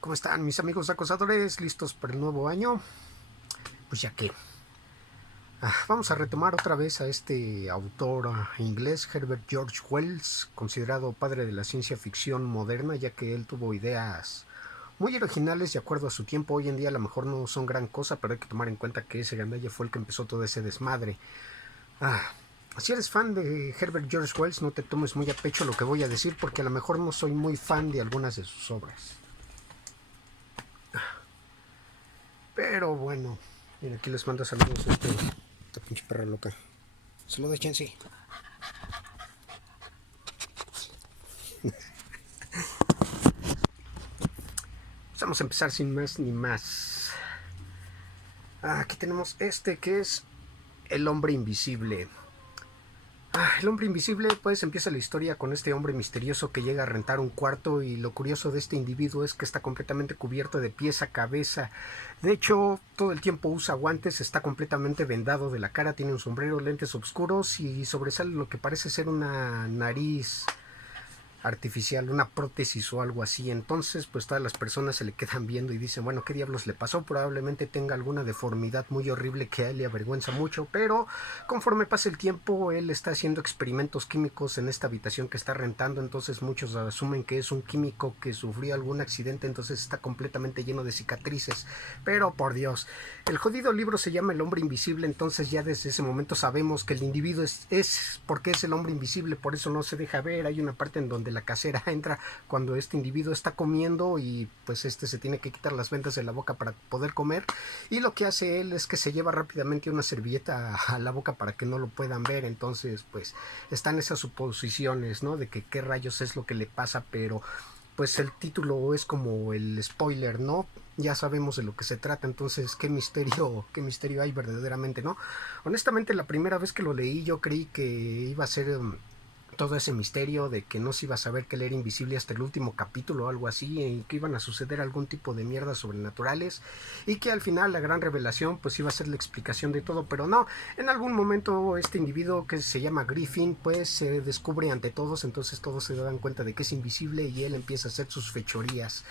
¿Cómo están mis amigos acosadores? ¿Listos para el nuevo año? Pues ya que vamos a retomar otra vez a este autor inglés, Herbert George Wells, considerado padre de la ciencia ficción moderna, ya que él tuvo ideas muy originales de acuerdo a su tiempo. Hoy en día a lo mejor no son gran cosa, pero hay que tomar en cuenta que ese gandalla fue el que empezó todo ese desmadre. Ah, si eres fan de Herbert George Wells, no te tomes muy a pecho lo que voy a decir, porque a lo mejor no soy muy fan de algunas de sus obras. Pero bueno, mira, aquí les mando saludos esta pinche perra loca. Saludos, Chancy. Vamos a empezar sin más ni más. Aquí tenemos este que es El Hombre Invisible. El Hombre Invisible, pues empieza la historia con este hombre misterioso que llega a rentar un cuarto, y lo curioso de este individuo es que está completamente cubierto de pies a cabeza. De hecho, todo el tiempo usa guantes, está completamente vendado de la cara, tiene un sombrero, lentes oscuros y sobresale lo que parece ser una nariz artificial, una prótesis o algo así. Entonces pues todas las personas se le quedan viendo y dicen, bueno, ¿qué diablos le pasó? Probablemente tenga alguna deformidad muy horrible que a él le avergüenza mucho, pero conforme pasa el tiempo él está haciendo experimentos químicos en esta habitación que está rentando. Entonces muchos asumen que es un químico que sufrió algún accidente, entonces está completamente lleno de cicatrices. Pero por Dios, el jodido libro se llama El Hombre Invisible, entonces ya desde ese momento sabemos que el individuo es porque es el hombre invisible, por eso no se deja ver. Hay una parte en donde la casera entra cuando este individuo está comiendo y pues este se tiene que quitar las vendas de la boca para poder comer, y lo que hace él es que se lleva rápidamente una servilleta a la boca para que no lo puedan ver. Entonces pues están esas suposiciones, ¿no? De que qué rayos es lo que le pasa, pero pues el título es como el spoiler, ¿no? Ya sabemos de lo que se trata, entonces qué misterio hay verdaderamente, ¿no? Honestamente, la primera vez que lo leí yo creí que iba a ser todo ese misterio de que no se iba a saber que él era invisible hasta el último capítulo o algo así, y que iban a suceder algún tipo de mierdas sobrenaturales, y que al final la gran revelación pues iba a ser la explicación de todo. Pero no, en algún momento este individuo que se llama Griffin pues se descubre ante todos, entonces todos se dan cuenta de que es invisible y él empieza a hacer sus fechorías.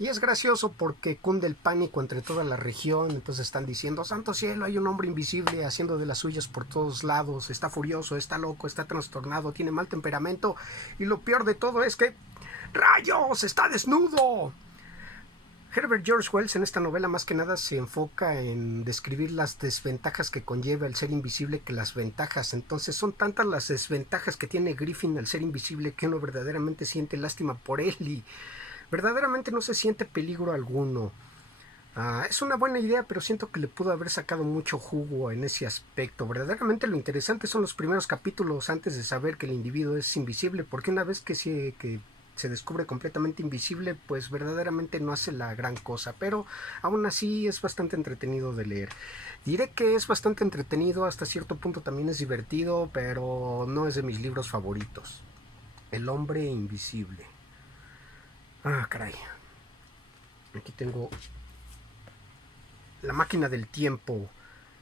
Y es gracioso porque cunde el pánico entre toda la región. Entonces están diciendo, santo cielo, hay un hombre invisible haciendo de las suyas por todos lados, está furioso, está loco, está trastornado, tiene mal temperamento, y lo peor de todo es que ¡rayos! ¡Está desnudo! Herbert George Wells en esta novela más que nada se enfoca en describir las desventajas que conlleva el ser invisible que las ventajas. Entonces son tantas las desventajas que tiene Griffin al ser invisible que uno verdaderamente siente lástima por él y verdaderamente no se siente peligro alguno. Es una buena idea, pero siento que le pudo haber sacado mucho jugo en ese aspecto. Verdaderamente lo interesante son los primeros capítulos antes de saber que el individuo es invisible, porque una vez que se descubre completamente invisible, pues verdaderamente no hace la gran cosa, pero aún así es bastante entretenido de leer. Diré que es bastante entretenido, hasta cierto punto también es divertido, pero no es de mis libros favoritos. El hombre invisible. Caray. Aquí tengo La máquina del tiempo.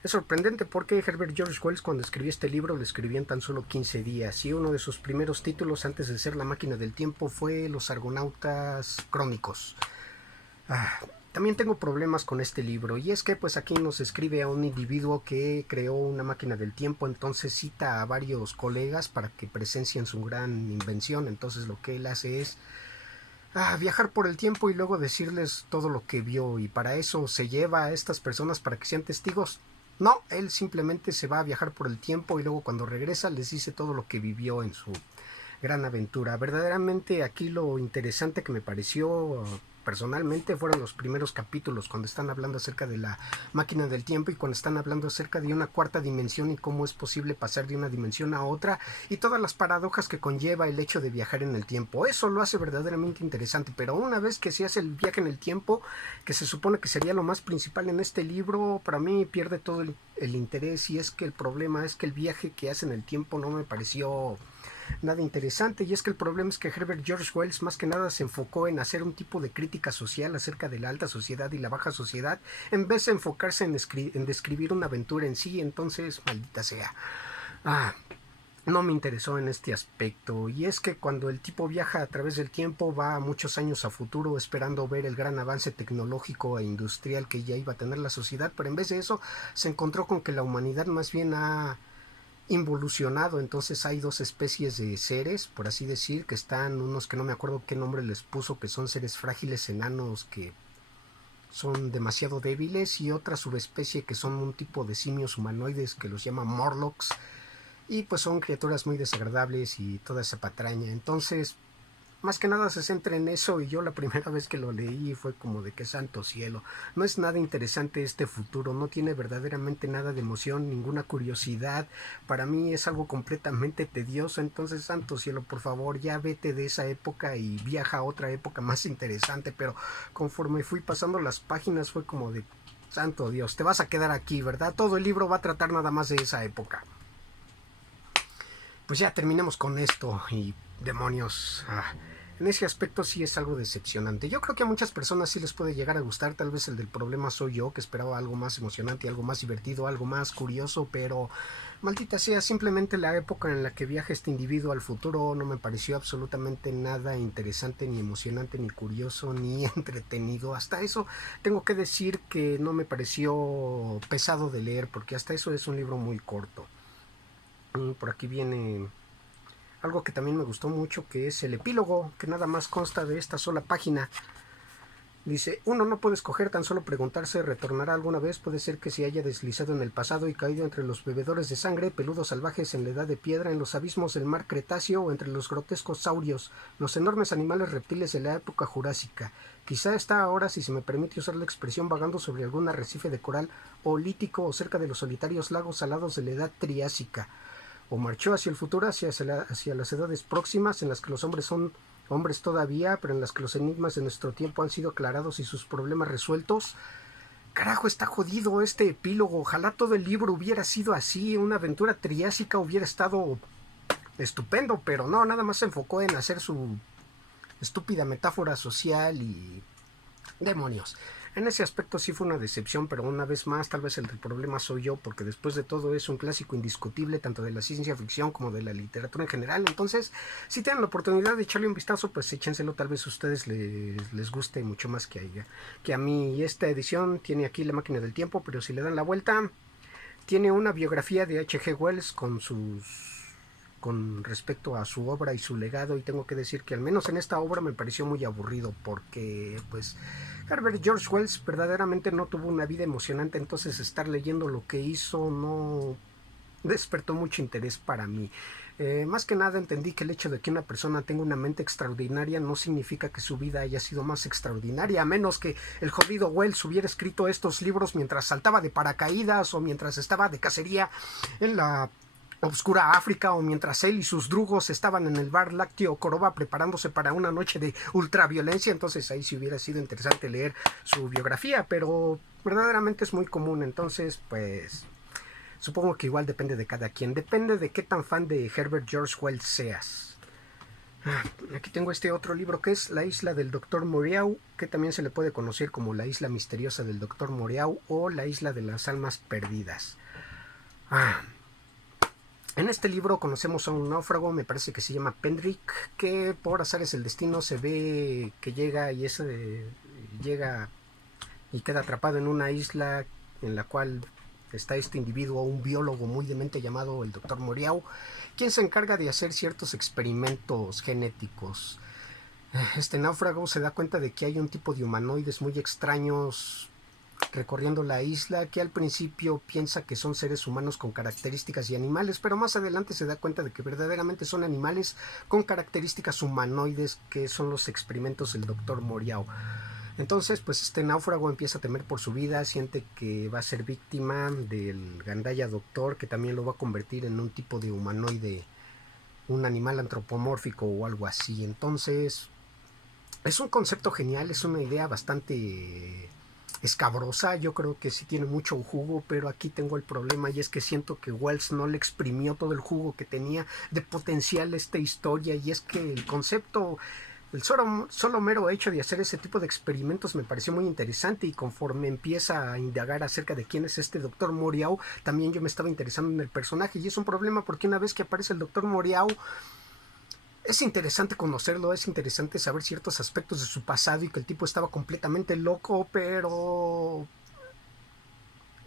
Es sorprendente porque Herbert George Wells, cuando escribió este libro, lo escribió en tan solo 15 días, y uno de sus primeros títulos antes de ser La máquina del tiempo fue Los Argonautas Crónicos. Ah, También tengo problemas con este libro, y es que pues aquí nos escribe a un individuo que creó una máquina del tiempo, entonces cita a varios colegas para que presencien su gran invención. Entonces lo que él hace es viajar por el tiempo y luego decirles todo lo que vio, y para eso se lleva a estas personas para que sean testigos. No, él simplemente se va a viajar por el tiempo y luego cuando regresa les dice todo lo que vivió en su gran aventura. Verdaderamente aquí lo interesante que me pareció personalmente fueron los primeros capítulos, cuando están hablando acerca de la máquina del tiempo y cuando están hablando acerca de una cuarta dimensión y cómo es posible pasar de una dimensión a otra, y todas las paradojas que conlleva el hecho de viajar en el tiempo. Eso lo hace verdaderamente interesante, pero una vez que se hace el viaje en el tiempo, que se supone que sería lo más principal en este libro, para mí pierde todo el interés. Y es que el problema es que el viaje que hace en el tiempo no me pareció nada interesante, y es que el problema es que Herbert George Wells más que nada se enfocó en hacer un tipo de crítica social acerca de la alta sociedad y la baja sociedad, en vez de enfocarse en describir una aventura en sí. Entonces, maldita sea. Ah, no me interesó en este aspecto. Y es que cuando el tipo viaja a través del tiempo, va muchos años a futuro esperando ver el gran avance tecnológico e industrial que ya iba a tener la sociedad, pero en vez de eso se encontró con que la humanidad más bien ha involucionado. Entonces hay dos especies de seres, por así decir, que están unos que no me acuerdo qué nombre les puso, que son seres frágiles enanos que son demasiado débiles, y otra subespecie que son un tipo de simios humanoides que los llama Morlocks, y pues son criaturas muy desagradables y toda esa patraña. Entonces más que nada se centra en eso, y yo la primera vez que lo leí fue como de que santo cielo, no es nada interesante este futuro, no tiene verdaderamente nada de emoción, ninguna curiosidad, para mí es algo completamente tedioso. Entonces santo cielo, por favor ya vete de esa época y viaja a otra época más interesante. Pero conforme fui pasando las páginas fue como de santo Dios, te vas a quedar aquí, ¿verdad? Todo el libro va a tratar nada más de esa época. Pues ya terminemos con esto y demonios. En ese aspecto sí es algo decepcionante. Yo creo que a muchas personas sí les puede llegar a gustar. Tal vez el del problema soy yo, que esperaba algo más emocionante, algo más divertido, algo más curioso, pero maldita sea, simplemente la época en la que viaja este individuo al futuro no me pareció absolutamente nada interesante, ni emocionante, ni curioso, ni entretenido. Hasta eso tengo que decir que no me pareció pesado de leer, porque hasta eso es un libro muy corto. Por aquí viene algo que también me gustó mucho, que es el epílogo, que nada más consta de esta sola página. Dice: uno no puede escoger, tan solo preguntarse, ¿retornará alguna vez? Puede ser que se haya deslizado en el pasado y caído entre los bebedores de sangre, peludos salvajes en la edad de piedra, en los abismos del mar Cretáceo, o entre los grotescos saurios, los enormes animales reptiles de la época jurásica. Quizá está ahora, si se me permite usar la expresión, vagando sobre algún arrecife de coral o lítico, o cerca de los solitarios lagos salados de la edad triásica. O marchó hacia el futuro, hacia las edades próximas, en las que los hombres son hombres todavía, pero en las que los enigmas de nuestro tiempo han sido aclarados y sus problemas resueltos. Carajo, está jodido este epílogo. Ojalá todo el libro hubiera sido así, una aventura triásica hubiera estado estupendo, pero no, nada más se enfocó en hacer su estúpida metáfora social y demonios. En ese aspecto sí fue una decepción, pero una vez más tal vez el del problema soy yo, porque después de todo es un clásico indiscutible tanto de la ciencia ficción como de la literatura en general. Entonces, si tienen la oportunidad de echarle un vistazo, pues échenselo, tal vez a ustedes les guste mucho más que a mí. Y esta edición tiene aquí La máquina del tiempo, pero si le dan la vuelta, tiene una biografía de H.G. Wells con respecto a su obra y su legado, y tengo que decir que al menos en esta obra me pareció muy aburrido, porque pues Herbert George Wells verdaderamente no tuvo una vida emocionante. Entonces estar leyendo lo que hizo no despertó mucho interés para mí. Más que nada entendí que el hecho de que una persona tenga una mente extraordinaria no significa que su vida haya sido más extraordinaria, a menos que el jodido Wells hubiera escrito estos libros mientras saltaba de paracaídas, o mientras estaba de cacería en la obscura África, o mientras él y sus drugos estaban en el bar lácteo Coroba preparándose para una noche de ultraviolencia. Entonces ahí sí hubiera sido interesante leer su biografía, pero verdaderamente es muy común. Entonces pues supongo que igual depende de cada quien, depende de qué tan fan de Herbert George Wells seas. Aquí tengo este otro libro que es La isla del Dr. Moreau, que también se le puede conocer como La isla misteriosa del Dr. Moreau o La isla de las almas perdidas. En este libro conocemos a un náufrago, me parece que se llama Pendrick, que por azares del destino se ve que llega y queda atrapado en una isla en la cual está este individuo, un biólogo muy demente llamado el Dr. Moreau, quien se encarga de hacer ciertos experimentos genéticos. Este náufrago se da cuenta de que hay un tipo de humanoides muy extraños recorriendo la isla, que al principio piensa que son seres humanos con características de animales, pero más adelante se da cuenta de que verdaderamente son animales con características humanoides, que son los experimentos del Dr. Moreau. Entonces pues este náufrago empieza a temer por su vida, siente que va a ser víctima del gandaya doctor, que también lo va a convertir en un tipo de humanoide, un animal antropomórfico o algo así. Entonces es un concepto genial, es una idea bastante escabrosa, yo creo que sí tiene mucho jugo, pero aquí tengo el problema, y es que siento que Wells no le exprimió todo el jugo que tenía de potencial esta historia. Y es que el concepto el solo mero hecho de hacer ese tipo de experimentos me pareció muy interesante, y conforme empieza a indagar acerca de quién es este Dr. Moriau, también yo me estaba interesando en el personaje, y es un problema porque una vez que aparece el Dr. Moriau, es interesante conocerlo, es interesante saber ciertos aspectos de su pasado y que el tipo estaba completamente loco, pero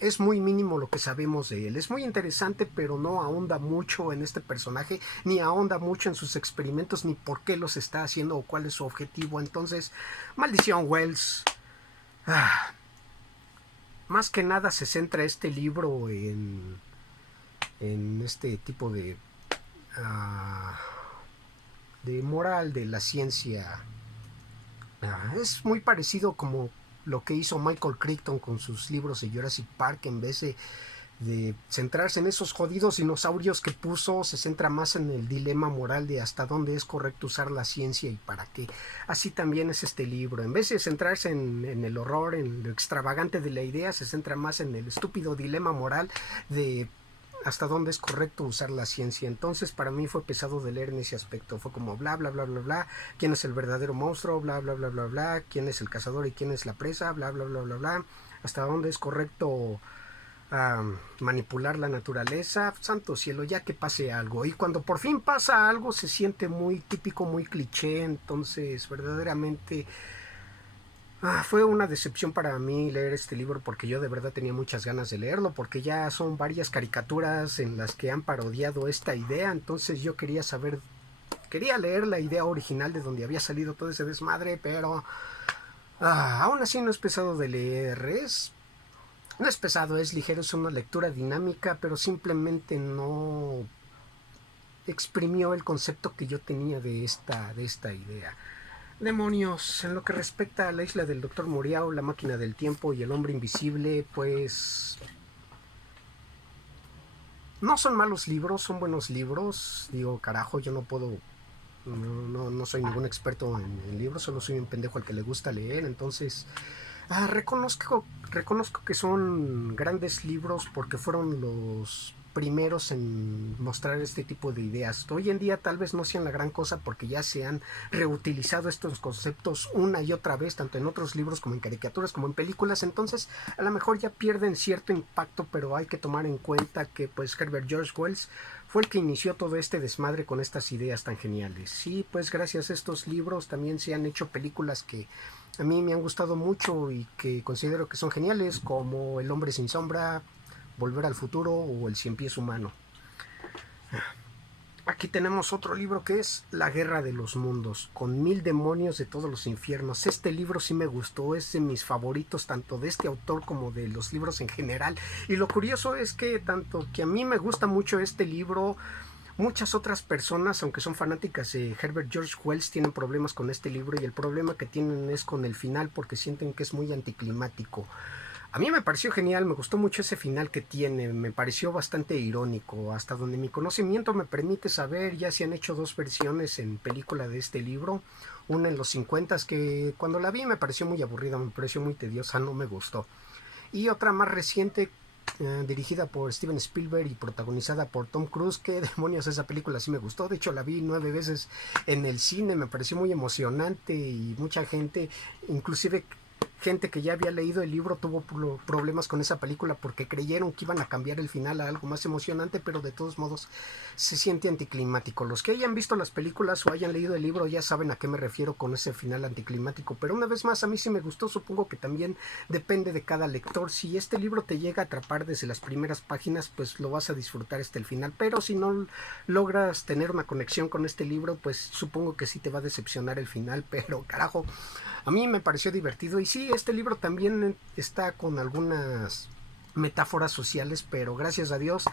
es muy mínimo lo que sabemos de él. Es muy interesante, pero no ahonda mucho en este personaje, ni ahonda mucho en sus experimentos, ni por qué los está haciendo o cuál es su objetivo. Entonces, maldición Wells. Ah, más que nada se centra este libro en este tipo de moral de la ciencia. Es muy parecido como lo que hizo Michael Crichton con sus libros de Jurassic Park. En vez de centrarse en esos jodidos dinosaurios que puso, se centra más en el dilema moral de hasta dónde es correcto usar la ciencia y para qué. Así también es este libro. En vez de centrarse en el horror, en lo extravagante de la idea, se centra más en el estúpido dilema moral de hasta dónde es correcto usar la ciencia. Entonces para mí fue pesado de leer en ese aspecto. Fue como bla bla bla bla bla, quién es el verdadero monstruo, bla bla bla bla bla, quién es el cazador y quién es la presa, bla bla bla bla bla, hasta dónde es correcto manipular la naturaleza. Santo cielo, ya que pase algo. Y cuando por fin pasa algo se siente muy típico, muy cliché. Entonces verdaderamente fue una decepción para mí leer este libro, porque yo de verdad tenía muchas ganas de leerlo, porque ya son varias caricaturas en las que han parodiado esta idea. Entonces yo quería leer la idea original de donde había salido todo ese desmadre, pero aún así no es pesado de leer. No es pesado, es ligero, es una lectura dinámica, pero simplemente no exprimió el concepto que yo tenía de esta idea. Demonios, en lo que respecta a la isla del Dr. Moriau, la máquina del tiempo y el hombre invisible, pues no son malos libros, son buenos libros. Digo, carajo, yo no puedo, no soy ningún experto en libros, solo soy un pendejo al que le gusta leer. Entonces reconozco que son grandes libros porque fueron los primeros en mostrar este tipo de ideas. Hoy en día tal vez no sean la gran cosa porque ya se han reutilizado estos conceptos una y otra vez, tanto en otros libros como en caricaturas como en películas. Entonces a lo mejor ya pierden cierto impacto, pero hay que tomar en cuenta que pues Herbert George Wells fue el que inició todo este desmadre con estas ideas tan geniales. Sí, pues gracias a estos libros también se han hecho películas que a mí me han gustado mucho y que considero que son geniales, como El hombre sin sombra, Volver al futuro o El cien pies humano. Aquí tenemos otro libro que es La guerra de los mundos, con 1000 demonios de todos los infiernos. Este libro sí me gustó, es de mis favoritos, tanto de este autor como de los libros en general. Y lo curioso es que tanto que a mí me gusta mucho este libro, muchas otras personas, aunque son fanáticas de Herbert George Wells, tienen problemas con este libro, y el problema que tienen es con el final, porque sienten que es muy anticlimático. A mí me pareció genial, me gustó mucho ese final que tiene, me pareció bastante irónico. Hasta donde mi conocimiento me permite saber, ya se han hecho dos versiones en película de este libro. Una en los 50, que cuando la vi me pareció muy aburrida, me pareció muy tediosa, no me gustó. Y otra más reciente, dirigida por Steven Spielberg y protagonizada por Tom Cruise. Que demonios, esa película sí me gustó. De hecho la vi 9 veces en el cine, me pareció muy emocionante, y mucha gente, inclusive gente que ya había leído el libro, tuvo problemas con esa película porque creyeron que iban a cambiar el final a algo más emocionante, pero de todos modos se siente anticlimático. Los que hayan visto las películas o hayan leído el libro ya saben a qué me refiero con ese final anticlimático, pero una vez más a mí sí me gustó. Supongo que también depende de cada lector. Si este libro te llega a atrapar desde las primeras páginas, pues lo vas a disfrutar hasta el final, pero si no logras tener una conexión con este libro, pues supongo que sí te va a decepcionar el final. Pero carajo, a mí me pareció divertido. Y sí, este libro también está con algunas metáforas sociales, pero gracias a Dios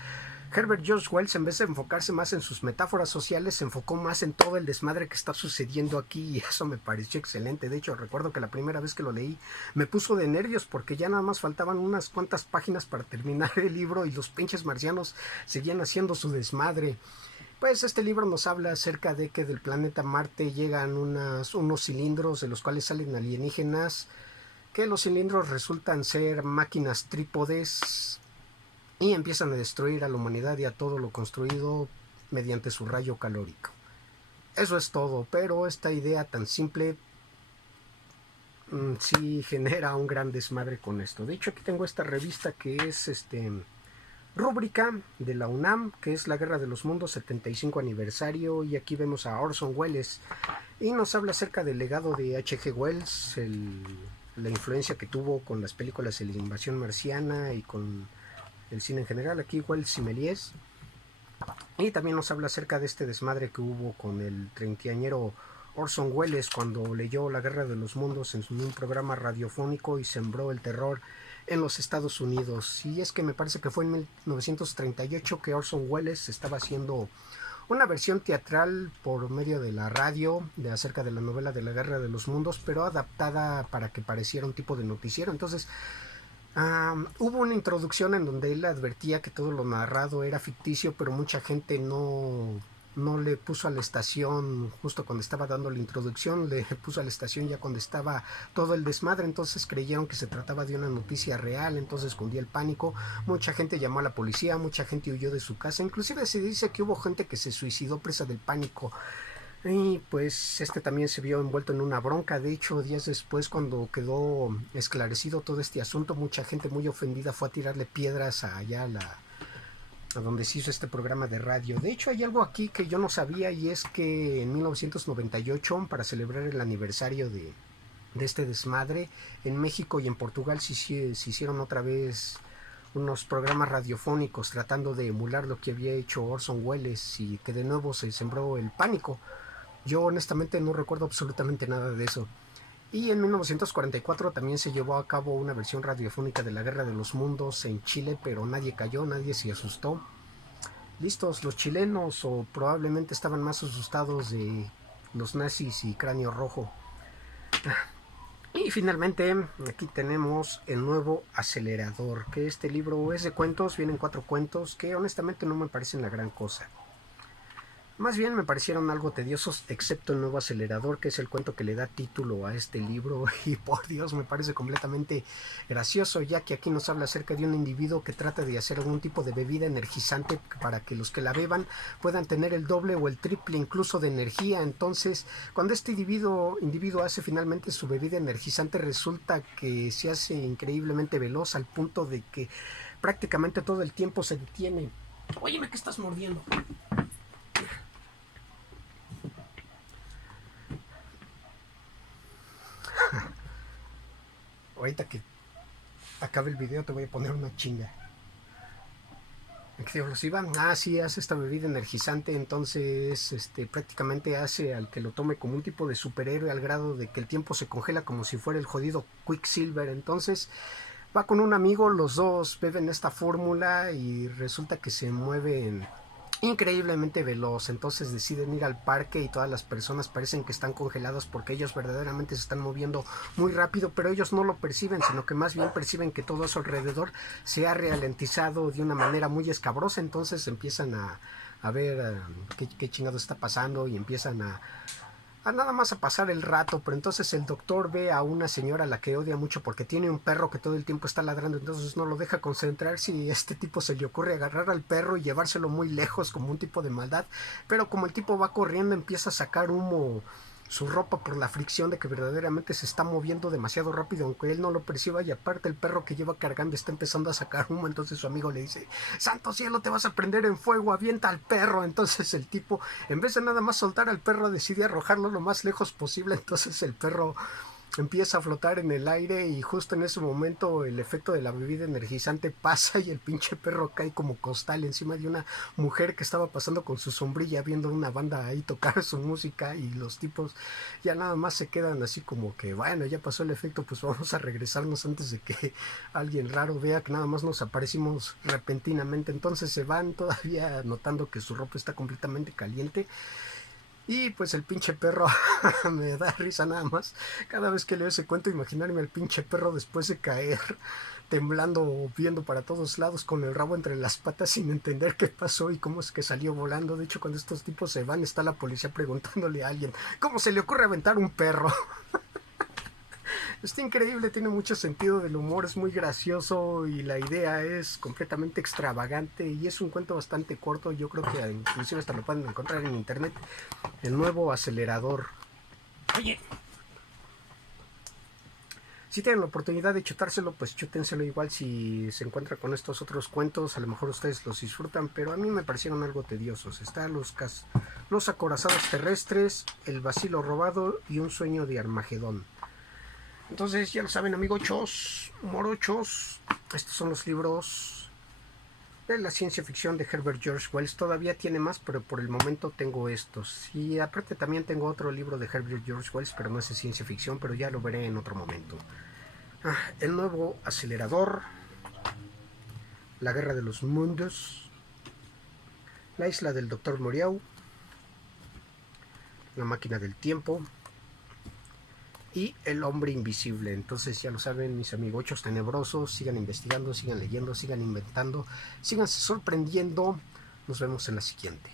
Herbert George Wells, en vez de enfocarse más en sus metáforas sociales, se enfocó más en todo el desmadre que está sucediendo aquí, y eso me pareció excelente. De hecho, recuerdo que la primera vez que lo leí me puso de nervios porque ya nada más faltaban unas cuantas páginas para terminar el libro y los pinches marcianos seguían haciendo su desmadre. Pues este libro nos habla acerca de que del planeta Marte llegan unos cilindros de los cuales salen alienígenas, que los cilindros resultan ser máquinas trípodes y empiezan a destruir a la humanidad y a todo lo construido mediante su rayo calórico. Eso es todo, pero esta idea tan simple sí genera un gran desmadre con esto. De hecho, aquí tengo esta revista que es rúbrica de la UNAM, que es la Guerra de los Mundos 75 aniversario, y aquí vemos a Orson Welles y nos habla acerca del legado de H.G. Wells, la influencia que tuvo con las películas de la invasión marciana y con el cine en general. Aquí Wells y Méliès. Y también nos habla acerca de este desmadre que hubo con el treintañero Orson Welles cuando leyó La Guerra de los Mundos en un programa radiofónico y sembró el terror en los Estados Unidos. Y es que me parece que fue en 1938 que Orson Welles estaba haciendo una versión teatral por medio de la radio de acerca de la novela de La Guerra de los Mundos, pero adaptada para que pareciera un tipo de noticiero. Entonces hubo una introducción en donde él advertía que todo lo narrado era ficticio, pero mucha gente no le puso a la estación justo cuando estaba dando la introducción, le puso a la estación ya cuando estaba todo el desmadre, entonces creyeron que se trataba de una noticia real, entonces cundió el pánico, mucha gente llamó a la policía, mucha gente huyó de su casa, inclusive se dice que hubo gente que se suicidó presa del pánico. Y pues también se vio envuelto en una bronca. De hecho, días después, cuando quedó esclarecido todo este asunto, mucha gente muy ofendida fue a tirarle piedras allá a donde se hizo este programa de radio. De hecho, hay algo aquí que yo no sabía, y es que en 1998, para celebrar el aniversario de este desmadre, en México y en Portugal se hicieron otra vez unos programas radiofónicos tratando de emular lo que había hecho Orson Welles, y que de nuevo se sembró el pánico. Yo honestamente no recuerdo absolutamente nada de eso. Y en 1944 también se llevó a cabo una versión radiofónica de la Guerra de los Mundos en Chile, pero nadie cayó, nadie se asustó. Listos los chilenos, o probablemente estaban más asustados de los nazis y Cráneo Rojo. Y finalmente aquí tenemos El Nuevo Acelerador, que este libro es de cuentos, vienen 4 cuentos que honestamente no me parecen la gran cosa. Más bien me parecieron algo tediosos, excepto El Nuevo Acelerador, que es el cuento que le da título a este libro, y por Dios me parece completamente gracioso, ya que aquí nos habla acerca de un individuo que trata de hacer algún tipo de bebida energizante para que los que la beban puedan tener el doble o el triple incluso de energía. Entonces, cuando este individuo hace finalmente su bebida energizante, resulta que se hace increíblemente veloz al punto de que prácticamente todo el tiempo se detiene. Óyeme, ¿qué estás mordiendo? Ahorita que acabe el video te voy a poner una chinga. Explosiva, sí, hace esta bebida energizante, entonces prácticamente hace al que lo tome como un tipo de superhéroe, al grado de que el tiempo se congela como si fuera el jodido Quicksilver. Entonces va con un amigo, los dos beben esta fórmula y resulta que se mueven increíblemente veloz. Entonces deciden ir al parque y todas las personas parecen que están congeladas porque ellos verdaderamente se están moviendo muy rápido, pero ellos no lo perciben, sino que más bien perciben que todo a su alrededor se ha ralentizado de una manera muy escabrosa. Entonces empiezan a ver qué chingado está pasando, y empiezan a nada más a pasar el rato. Pero entonces el doctor ve a una señora a la que odia mucho porque tiene un perro que todo el tiempo está ladrando, entonces no lo deja concentrarse, y este tipo se le ocurre agarrar al perro y llevárselo muy lejos como un tipo de maldad. Pero como el tipo va corriendo, empieza a sacar humo su ropa por la fricción de que verdaderamente se está moviendo demasiado rápido, aunque él no lo perciba, y aparte el perro que lleva cargando está empezando a sacar humo. Entonces su amigo le dice: santo cielo, te vas a prender en fuego, avienta al perro. Entonces el tipo, en vez de nada más soltar al perro, decide arrojarlo lo más lejos posible. Entonces el perro empieza a flotar en el aire, y justo en ese momento el efecto de la bebida energizante pasa y el pinche perro cae como costal encima de una mujer que estaba pasando con su sombrilla viendo una banda ahí tocar su música. Y los tipos ya nada más se quedan así como que, bueno, ya pasó el efecto, pues vamos a regresarnos antes de que alguien raro vea que nada más nos aparecimos repentinamente. Entonces se van todavía notando que su ropa está completamente caliente. Y pues el pinche perro me da risa nada más. Cada vez que leo ese cuento, imaginarme al pinche perro después de caer, temblando, viendo para todos lados, con el rabo entre las patas, sin entender qué pasó y cómo es que salió volando. De hecho, cuando estos tipos se van, está la policía preguntándole a alguien: ¿cómo se le ocurre aventar un perro? Está increíble, tiene mucho sentido del humor, es muy gracioso y la idea es completamente extravagante y es un cuento bastante corto. Yo creo que inclusive hasta lo pueden encontrar en internet. El nuevo acelerador. Oye, si tienen la oportunidad de chutárselo, pues chútenselo igual. Si se encuentran con estos otros cuentos, a lo mejor ustedes los disfrutan, pero a mí me parecieron algo tediosos. Están los acorazados terrestres, el vacilo robado y un sueño de Armagedón. Entonces ya lo saben, amigochos, morochos, estos son los libros de la ciencia ficción de Herbert George Wells. Todavía tiene más, pero por el momento tengo estos. Y aparte también tengo otro libro de Herbert George Wells, pero no es de ciencia ficción, pero ya lo veré en otro momento. El nuevo acelerador, La guerra de los mundos, La isla del Dr. Moreau, La máquina del tiempo y El hombre invisible. Entonces ya lo saben, mis amigochos tenebrosos, sigan investigando, sigan leyendo, sigan inventando, síganse sorprendiendo. Nos vemos en la siguiente.